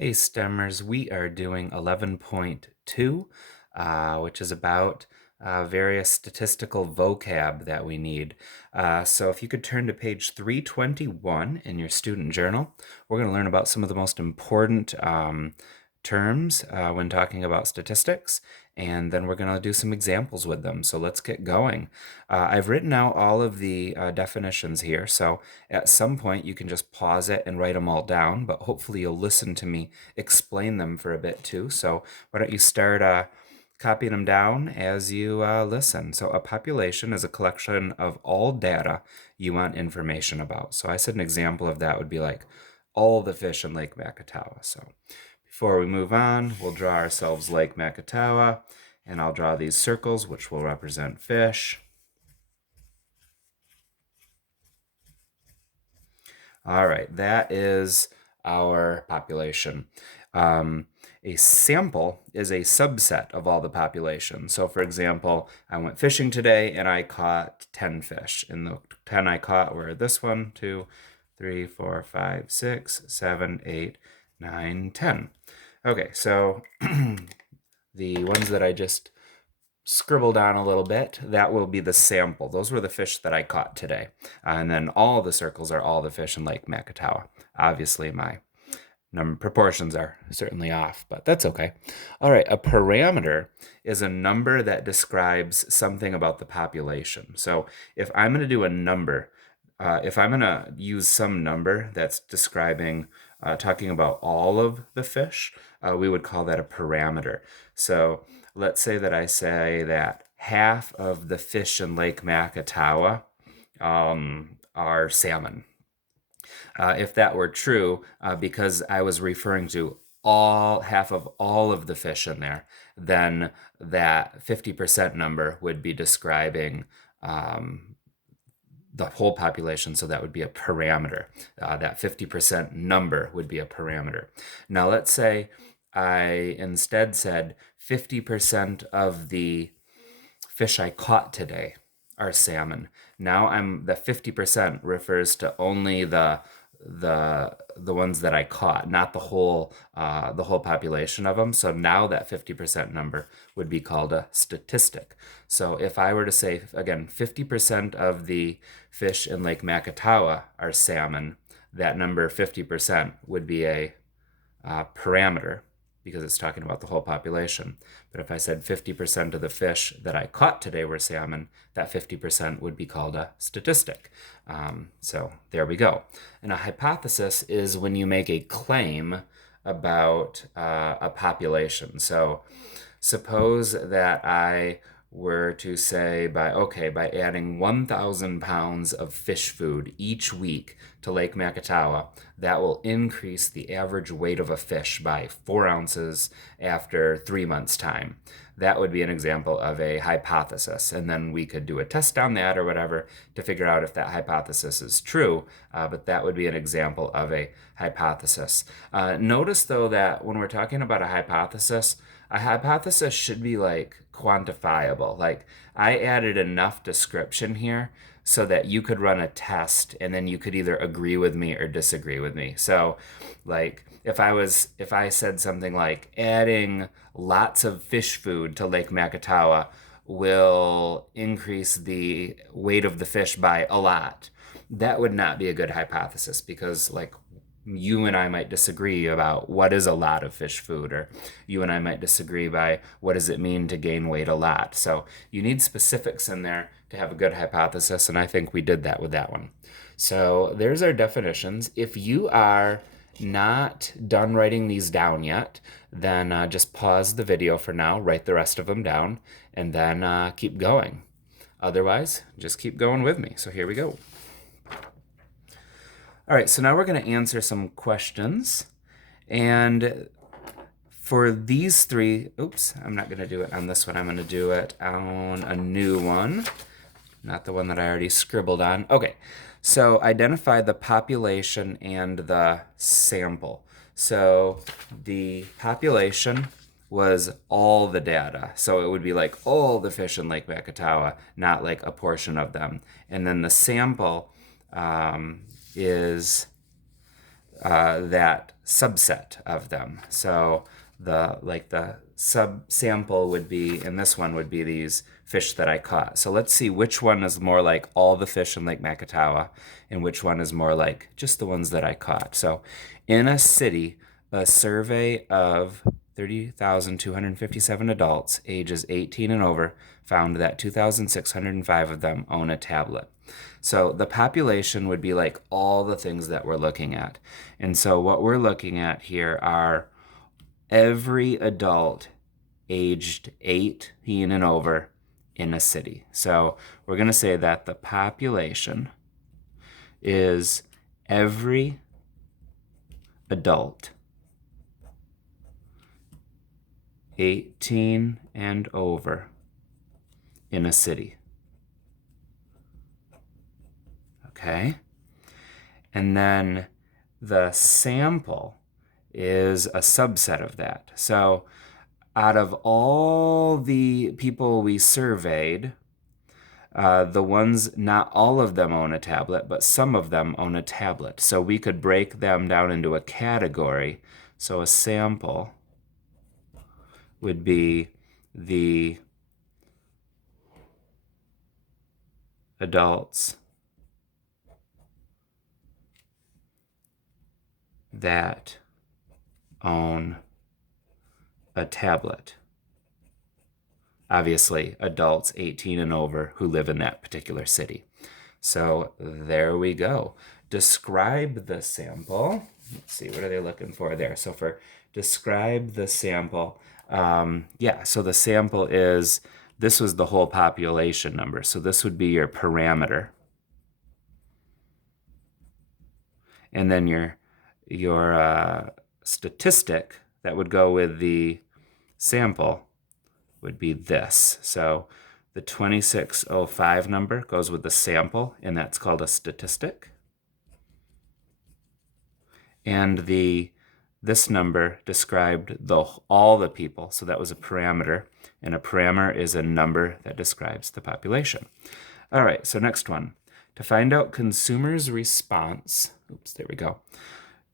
Hey STEMers, we are doing 11.2, which is about various statistical vocab that we need. So if you could turn to page 321 in your student journal, we're going to learn about some of the most important terms when talking about statistics, and then we're going to do some examples with them. So let's get going. I've written out all of the definitions here, so at some point you can just pause it and write them all down, but hopefully you'll listen to me explain them for a bit too. So why don't you start copying them down as you listen. So a population is a collection of all data you want information about. So I said an example of that would be like all the fish in Lake Makatawa. So before we move on, we'll draw ourselves Lake Makatawa, and I'll draw these circles, which will represent fish. All right, that is our population. A sample is a subset of all the population. So, for example, I went fishing today and I caught 10 fish. And the 10 I caught were this one, 2, 3, 4, 5, 6, 7, 8, 9, 10. Okay, so the ones that I just scribbled on a little bit, that will be the sample. Those were the fish that I caught today. And then all the circles are all the fish in Lake Makatawa. Obviously, my proportions are certainly off, but that's okay. All right, a parameter is a number that describes something about the population. So if I'm going to do a number, if I'm going to use some number that's describing, talking about all of the fish, we would call that a parameter. So let's say that I say that half of the fish in Lake Makatawa are salmon. If that were true, because I was referring to half of all of the fish in there, then that 50% number would be describing the whole population, so that would be a parameter. That 50% number would be a parameter. Now let's say I instead said 50% of the fish I caught today are salmon. Now the 50% refers to only the ones that I caught, not the whole population of them. So now that 50% number would be called a statistic. So if I were to say again 50% of the fish in Lake Makatawa are salmon, that number 50% would be a parameter, because it's talking about the whole population. But if I said 50% of the fish that I caught today were salmon, that 50% would be called a statistic. So there we go. And a hypothesis is when you make a claim about a population. So suppose that I were to say by adding 1,000 pounds of fish food each week to Lake Makatawa, that will increase the average weight of a fish by 4 ounces after 3 months' time. That would be an example of a hypothesis. And then we could do a test on that or whatever to figure out if that hypothesis is true. But that would be an example of a hypothesis. Notice, though, that when we're talking about a hypothesis should be like quantifiable. Like I added enough description here so that you could run a test and then you could either agree with me or disagree with me. So like if I said something like adding lots of fish food to Lake Makatawa will increase the weight of the fish by a lot, that would not be a good hypothesis, because like you and I might disagree about what is a lot of fish food, or you and I might disagree by what does it mean to gain weight a lot. So you need specifics in there to have a good hypothesis, and I think we did that with that one. So there's our definitions. If you are not done writing these down yet, then just pause the video for now, write the rest of them down, and then keep going. Otherwise, just keep going with me. So here we go. All right, so now we're going to answer some questions. And for these three, oops, I'm not going to do it on this one. I'm going to do it on a new one, not the one that I already scribbled on. Okay, so identify the population and the sample. So the population was all the data. So it would be like all the fish in Lake Makatawa, not like a portion of them. And then the sample is that subset of them. So the sub-sample would be, in this one, would be these fish that I caught. So let's see which one is more like all the fish in Lake Makatawa and which one is more like just the ones that I caught. So in a city, a survey of 30,257 adults ages 18 and over found that 2,605 of them own a tablet. So the population would be like all the things that we're looking at. And so what we're looking at here are every adult aged 18 and over in a city. So we're going to say that the population is every adult 18 and over in a city. Okay? And then the sample is a subset of that. So out of all the people we surveyed, the ones, not all of them own a tablet, but some of them own a tablet. So we could break them down into a category. So a sample would be the adults that own a tablet. Obviously, adults 18 and over who live in that particular city. So there we go. Describe the sample. Let's see, what are they looking for there? So for describe the sample, so the sample is, this was the whole population number. So this would be your parameter. And then your statistic that would go with the sample would be this. So the 2605 number goes with the sample, and that's called a statistic. And this number described all the people, so that was a parameter, and a parameter is a number that describes the population. All right, so next one. To find out consumers' response, there we go,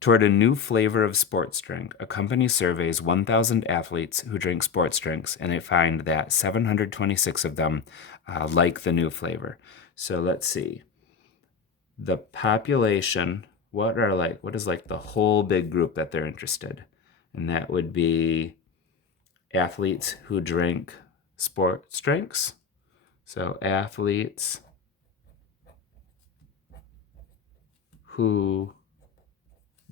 toward a new flavor of sports drink, a company surveys 1,000 athletes who drink sports drinks, and they find that 726 of them like the new flavor. So let's see. The population, what is like the whole big group that they're interested? And that would be athletes who drink sports drinks. So athletes who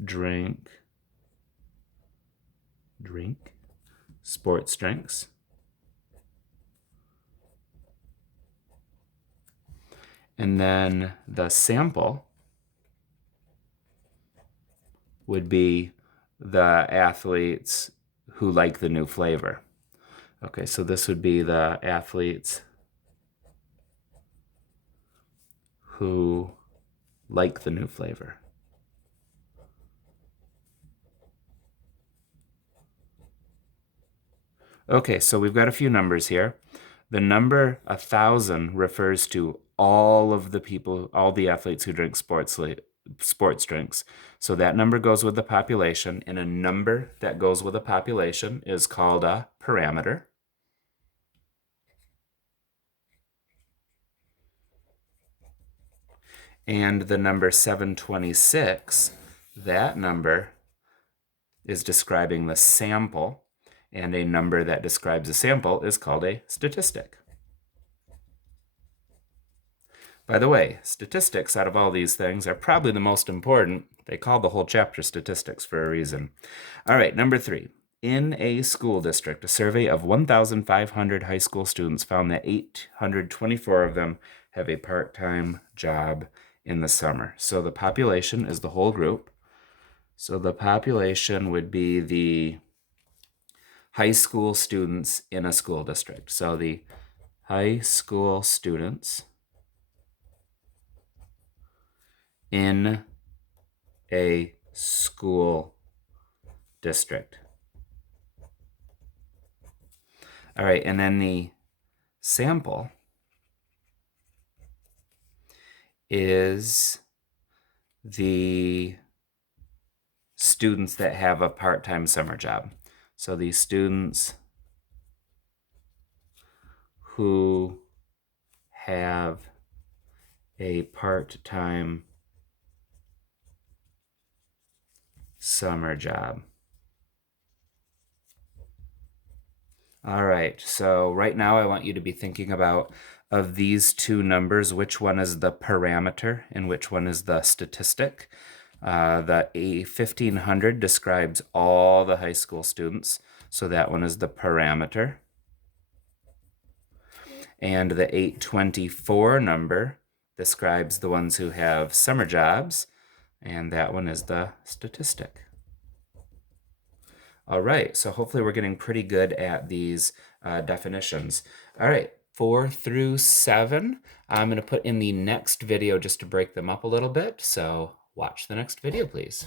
drink sports drinks. And then the sample would be the athletes who like the new flavor. Okay, so this would be the athletes who like the new flavor. Okay, so we've got a few numbers here. The number 1,000 refers to all of the people, all the athletes who drink sports drinks. So that number goes with the population, and a number that goes with a population is called a parameter. And the number 726, that number is describing the sample, and a number that describes a sample is called a statistic. By the way, statistics out of all these things are probably the most important. They call the whole chapter statistics for a reason. All right, number 3. In a school district, a survey of 1,500 high school students found that 824 of them have a part-time job in the summer. So the population is the whole group. So the population would be the high school students in a school district. So the high school students in a school district. All right, and then the sample is the students that have a part-time summer job. So these students who have a part-time summer job. All right, so right now I want you to be thinking about, of these two numbers, which one is the parameter and which one is the statistic. The 1500 describes all the high school students, so that one is the parameter. And the 824 number describes the ones who have summer jobs, and that one is the statistic. All right, so hopefully we're getting pretty good at these definitions. All right, 4 through 7, I'm going to put in the next video just to break them up a little bit, so watch the next video, please.